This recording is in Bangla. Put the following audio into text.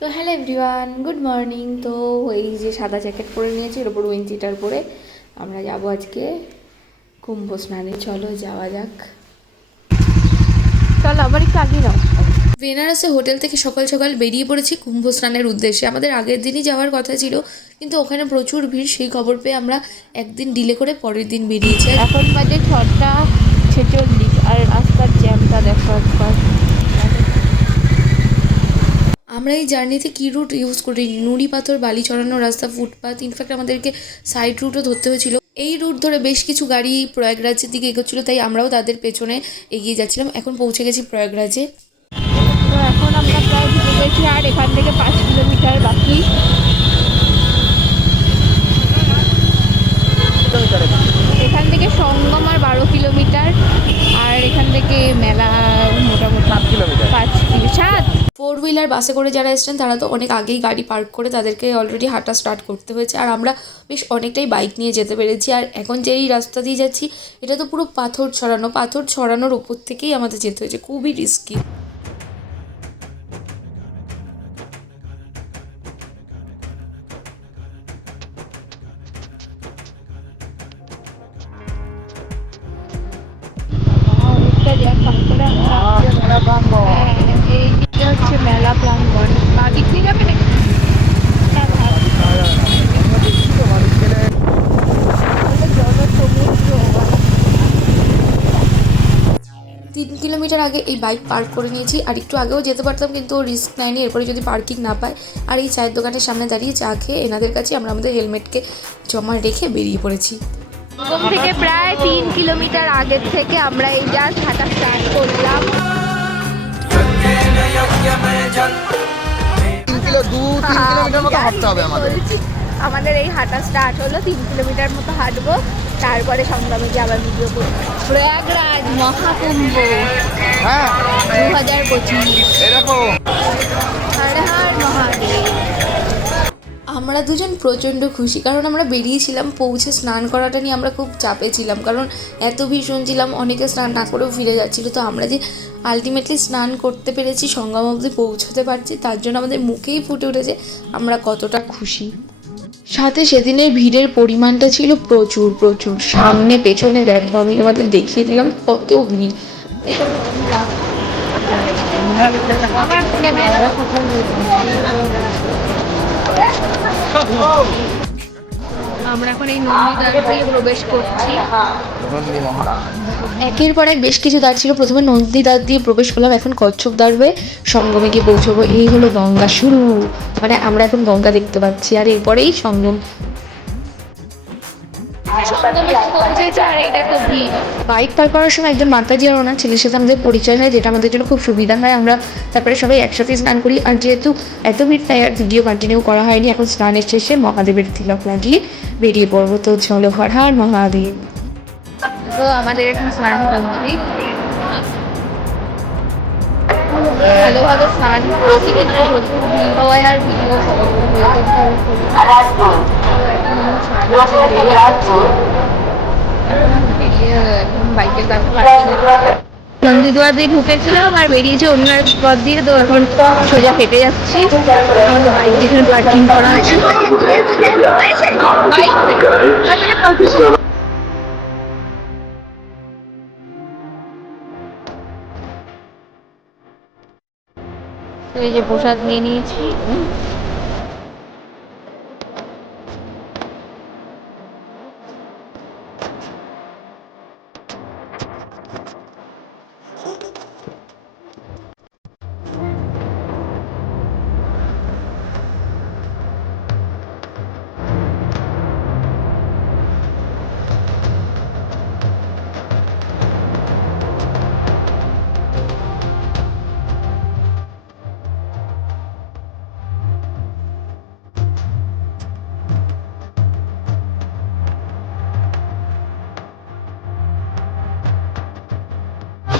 তো হ্যালো এভরিওয়ান, গুড মর্নিং। তো এই যে সাদা জ্যাকেট পরে নিয়েছি, এর ওপর উইন্ড পরে আমরা যাব আজকে কুম্ভ স্নানে। চলো যাওয়া যাক। চলো আবার একটু আগে নাও। বেনারসে হোটেল থেকে সকাল সকাল বেরিয়ে পড়েছি কুম্ভ স্নানের উদ্দেশ্যে। আমাদের আগের দিনই যাওয়ার কথা ছিল, কিন্তু ওখানে প্রচুর ভিড়, সেই খবর পেয়ে আমরা একদিন ডিলে করে পরের দিন বেরিয়েছি। এখন বাজে 6:46 আর রাস্তার জ্যামটা দেখো একবার। আমরা এই জার্নিতে কী রুট ইউজ করি, নুড়ি পাথর, বালি চড়ানো রাস্তা, ফুটপাথ, ইনফ্যাক্ট আমাদেরকে সাইড রুটও ধরতে হয়েছিল। এই রুট ধরে বেশ কিছু গাড়ি প্রয়াগরাজের দিকে এগোচ্ছিলো, তাই আমরাও তাদের পেছনে এগিয়ে যাচ্ছিলাম। এখন পৌঁছে গেছি প্রয়াগরাজে। তো এখন আমরা প্রায় ঢুকে গেছি, আর এখান থেকে 5 কিলোমিটার বাকি। এখান থেকে সঙ্গম আর 12 কিলোমিটার, আর এখান থেকে মেলা মোটামুটি 7 কিলোমিটার। 7 ফোর হুইলার বাসে করে যারা এসেছেন তারা তো অনেক আগেই গাড়ি পার্ক করে তাদেরকে অলরেডি হাঁটা স্টার্ট করতে হয়েছে, আর আমরা বেশ অনেকটাই বাইক নিয়ে যেতে পেরেছি। আর এখন যেই রাস্তা দিয়ে যাচ্ছি এটা তো পুরো পাথর ছড়ানোর ওপর থেকেই আমাদের যেতে হয়েছে, খুবই রিস্কি। হচ্ছে মেলা প্রাঙ্গণ, বা দিক দিয়ে যাবে নাকি? 3 কিলোমিটার আগে এই বাইক পার্ক করে নিয়েছি, আর একটু আগেও যেতে পারতাম কিন্তু ও রিস্ক নেয়নি। এরপরে যদি পার্কিং না পায়, আর এই চায়ের দোকানের সামনে দাঁড়িয়ে চা খেয়ে এনাদের কাছে আমরা আমাদের হেলমেটকে জমা রেখে বেরিয়ে পড়েছি। ওখান থেকে প্রায় 3 কিলোমিটার আগের থেকে আমরা এই জাস্ট হাঁটা স্টার্ট করলাম। 3 কিলোমিটার মতো হাঁটতে হবে আমাদের এই হাঁটা স্টার্ট হলো, 3 কিলোমিটার মতো হাঁটবো, তারপরে সংগ্রামে গিয়ে আবার ভিডিও করবো। প্রয়াগরাজ মহাকুম্ভ 2025 এরকম। হর হর মহাদেব। আমরা দুজন প্রচণ্ড খুশি, কারণ আমরা বেরিয়েছিলাম, পৌঁছে স্নান করাটা নিয়ে আমরা খুব চাপে ছিলাম, কারণ এত ভিড় শুনছিলাম, অনেকে স্নান না করেও ফিরে যাচ্ছিলো। তো আমরা যে আলটিমেটলি স্নান করতে পেরেছি, সঙ্গম অবধি পৌঁছতে পারছি, তার জন্য আমাদের মুখেই ফুটে উঠেছে আমরা কতটা খুশি। সাথে সেদিনের ভিড়ের পরিমাণটা ছিল প্রচুর প্রচুর, সামনে পেছনে দেখো, আমি আমাদের দেখিয়ে দিলাম কত ভিড়। আমরা এখন এই নন্দীদ্বার দিয়ে প্রবেশ করছি। একের পর এক বেশ কিছু দ্বার ছিল, প্রথমে নন্দীদ্বার দিয়ে প্রবেশ করলাম, এখন কচ্ছপ দ্বার হয়ে সঙ্গমে গিয়ে পৌঁছবো। এই হলো গঙ্গা শুরু, মানে আমরা এখন গঙ্গা দেখতে পাচ্ছি, আর এরপরেই সঙ্গম। বাইক পার করার সময় একজন মাতাজি আর ওনার ছেলের সাথে আমাদের পরিচয় হয়, যেটা আমাদের জন্য খুব সুবিধা হয়। আমরা তারপরে সবাই একসাথে স্নান করি, আর যেহেতু এত ভিড় তাই আর ভিডিও কন্টিনিউ করা হয়নি। এখন স্নানের শেষে মহাদেবের তিলক লাগিয়ে বেরিয়ে পড়বো। তো চলো, হর হর মহাদেব। তো আমাদের এখন স্নান কমপ্লিট, ভালোভাবে স্নান করছি, কিন্তু সবাই আর ভিডিও বাইকের নন্দীদ্বার দিয়ে ঢুকেছিলাম আর বেরিয়েছে অন্য এক পথ দিয়ে, তো এখন সোজা হেঁটে যাচ্ছি। বাইক যেখানে পার্কিং করা আছে, তো এই যে প্রসাদ নিয়ে নিয়েছি।